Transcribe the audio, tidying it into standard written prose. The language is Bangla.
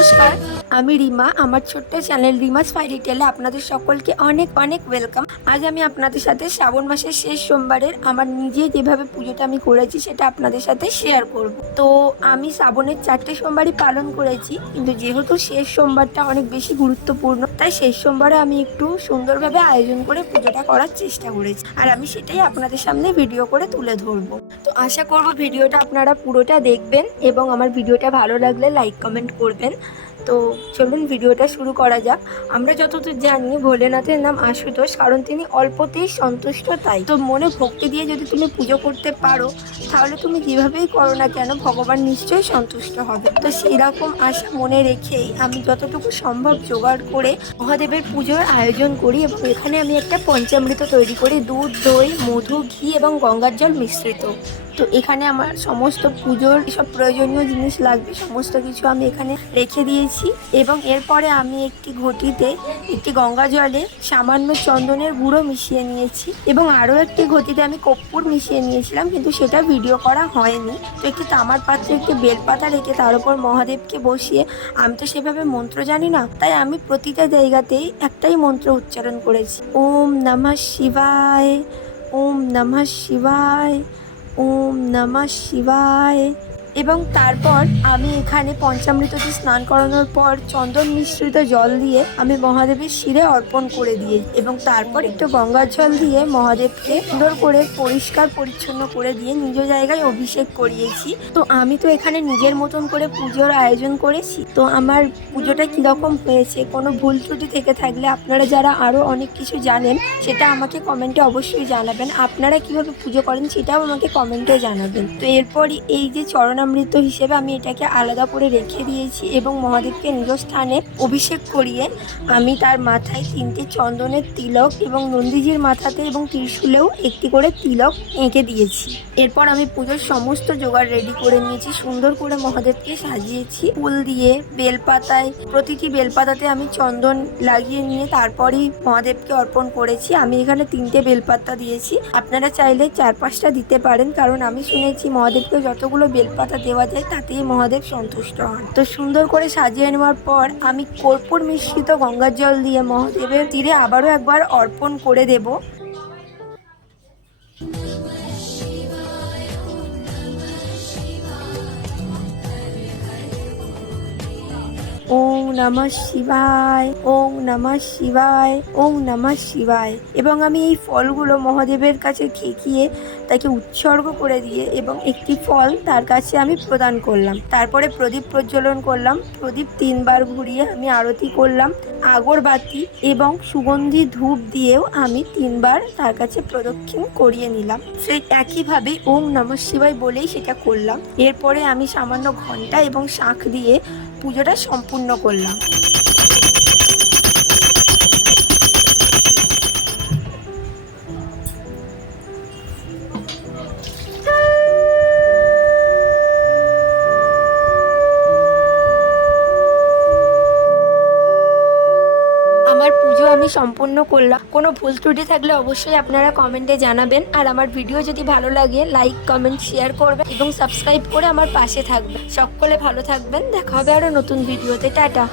নমস্কার, আমি রিমা। আমার ছোট্ট চ্যানেল রিমাস ফায়ারি টেলে আপনাদের সকলকে অনেক অনেক ওয়েলকাম। আজ আমি আপনাদের সাথে শ্রাবণ মাসের শেষ সোমবারের আমার নিজে যেভাবে পুজোটা আমি করেছি সেটা আপনাদের সাথে শেয়ার করব। তো আমি শ্রাবণের 4টে সোমবারই পালন করেছি, কিন্তু যেহেতু শেষ সোমবারটা অনেক বেশি গুরুত্বপূর্ণ, তাই শেষ সোমবারে আমি একটু সুন্দরভাবে আয়োজন করে পুজোটা করার চেষ্টা করেছি, আর আমি সেটাই আপনাদের সামনে ভিডিও করে তুলে ধরবো। তো আশা করব ভিডিওটা আপনারা পুরোটা দেখবেন এবং আমার ভিডিওটা ভালো লাগলে লাইক কমেন্ট করবেন। তো চলুন ভিডিওটা শুরু করা যাক। আমরা যতদূর জানি ভোলেনাথের নাম আশুতোষ, কারণ তিনি অল্পতেই সন্তুষ্ট। তাই তো মনে ভক্তি দিয়ে যদি তুমি পুজো করতে পারো, তাহলে তুমি যেভাবেই করো না কেন ভগবান নিশ্চয়ই সন্তুষ্ট হবে। তো সেই রকম আশা মনে রেখেই আমি যতটুকু সম্ভব জোগাড় করে মহাদেবের পুজোর আয়োজন করি, এবং এখানে আমি একটা পঞ্চামৃত তৈরি করি, দুধ, দই, মধু, ঘি এবং গঙ্গার জল মিশ্রিত। তো এখানে আমার সমস্ত পুজোর সব প্রয়োজনীয় জিনিস লাগবে, সমস্ত কিছু আমি এখানে রেখে দিয়েছি। এবং এরপরে আমি একটি ঘটিতে একটি গঙ্গা জলে সামান্য চন্দনের গুঁড়ো মিশিয়ে নিয়েছি, এবং আরও একটি ঘটিতে আমি কর্পূর মিশিয়ে নিয়েছিলাম, কিন্তু সেটা ভিডিও করা হয়নি। তো একটি তামার পাত্রে একটি বেলপাতা রেখে তার উপর মহাদেবকে বসিয়ে, আমি তো সেভাবে মন্ত্র জানি না, তাই আমি প্রতিটা জায়গাতেই একটাই মন্ত্র উচ্চারণ করেছি, ওম নমঃ শিবায়, ওম নমঃ শিবায়, ওম নমঃ শিবায়। এবং তারপর আমি এখানে পঞ্চামৃত দিয়ে স্নান করানোর পর চন্দন মিশ্রিত জল দিয়ে আমি মহাদেবের শিরে অর্পণ করে দিই, এবং তারপর একটু গঙ্গার জল দিয়ে মহাদেবকে সুন্দর করে পরিষ্কার পরিচ্ছন্ন করে দিয়ে নিজ জায়গায় অভিষেক করিয়েছি। তো আমি তো এখানে নিজের মতন করে পুজোর আয়োজন করেছি। তো আমার পুজোটা কীরকম হয়েছে, কোনো ভুল ত্রুটি থেকে থাকলে আপনারা যারা আরও অনেক কিছু জানেন সেটা আমাকে কমেন্টে অবশ্যই জানাবেন। আপনারা কীভাবে পুজো করেন সেটাও আমাকে কমেন্টে জানাবেন। তো এরপরই এই যে চরণামৃত হিসেবে আমি এটাকে আলাদা করে রেখে দিয়েছি, এবং মহাদেবকে নিজ স্থানে অভিষেক করিয়ে আমি তার মাথায় 3টে চন্দনের তিলক এবং নন্দীজির মাথাতে এবং ত্রিশূলেও একটি করে তিলক এঁকে দিয়েছি। এরপর আমি পুজোর সমস্ত জোগাড় রেডি করে নিয়েছি, সুন্দর করে মহাদেবকে সাজিয়েছি ফুল দিয়ে। বেলপাতায় প্রতিটি বেলপাতাতে আমি চন্দন লাগিয়ে নিয়ে তারপরেই মহাদেবকে অর্পণ করেছি। আমি এখানে 3টে বেলপাতা দিয়েছি, আপনারা চাইলে 4-5টা দিতে পারেন, কারণ আমি শুনেছি মহাদেবকে যতগুলো বেলপাতা দেওয়া যায় তাতেই মহাদেব সন্তুষ্ট হন। তো সুন্দর করে সাজিয়ে নেওয়ার পর আমি কর্পূর মিশ্রিত গঙ্গার জল দিয়ে মহাদেবের তীরে আবারও একবার অর্পণ করে দেব। ওম নমঃ শিবায়, ওম নমঃ শিবায়, ওম নমঃ শিবায়। এবং আমি এই ফলগুলো মহাদেবের কাছে ঠেকিয়ে তাকে উৎসর্গ করে দিয়ে এবং একটি ফল তার কাছে আমি প্রদান করলাম। তারপরে প্রদীপ প্রজ্বলন করলাম, প্রদীপ 3বার ঘুরিয়ে আমি আরতি করলাম। আগরবাতি এবং সুগন্ধি ধূপ দিয়েও আমি 3বার তার কাছে প্রদক্ষিণ করিয়ে নিলাম। সেই একইভাবে ওম নমঃ শিবায় বলেই সেটা করলাম। এরপরে আমি সামান্য ঘণ্টা এবং শাঁখ দিয়ে পুজোটা সম্পূর্ণ করলাম। আমার পুজো আমি সম্পূর্ণ করলাম। কোনো ভুল ত্রুটি থাকলে অবশ্যই আপনারা কমেন্টে জানাবেন, আর আমার ভিডিও যদি ভালো লাগে লাইক কমেন্ট শেয়ার করবেন এবং সাবস্ক্রাইব করে আমার পাশে থাকবেন। সকলে ভালো থাকবেন, দেখা হবে আরও নতুন ভিডিওতে। টাটা।